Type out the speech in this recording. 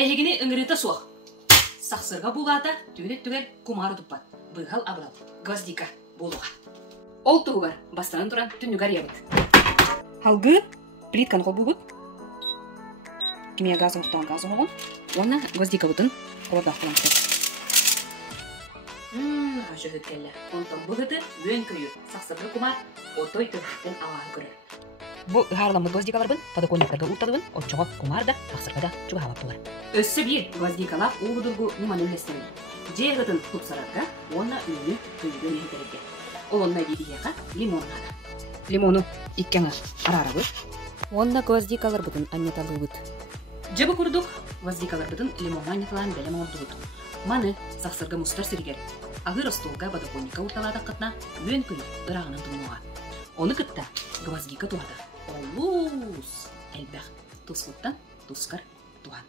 Эхигини ыңырыта суох. Сахсырга булата түгел кумары туппат. Быхал абрал. Гвоздика булуга. Ол тугар бастанын туран түнүгар ябыт. Халгы плитканы кобубут. Кимия газын кутан газын огон. Онна гвоздика бутын колорда кылам. Ажыгы келле. Онтон бұғыты бүйін көйі. Сақсырғы кумар, отой төгіттен алағы көрір. Бұ ғарламы гвоздикалар бұн, подоконниктарға ұлтады бұн, отчоға кумар да, тақсырғада чуға хавап болар. Өссі бір гвоздикалар уғыдылғы нуман өлместінің. Жегітін тұпсарарға, онна үйіні көйді өйдерге. Онна бейдіяға лимон ғада. Лимону иккені арары бұд. Онна гвоздикалар бұдын аннеталы бұд. Жабы күрдік, гвоздикалар бұдын лимонға аннеталарын бәлем орды бұд. Маны сақсырға мұстар сіргер. Агыр столга подоконника урталада кытна бүйін күні ырағынан тұмуға. Оны кытта гвоздика туады. Олуус! Әлбәқ тұскуттан тұскар туған.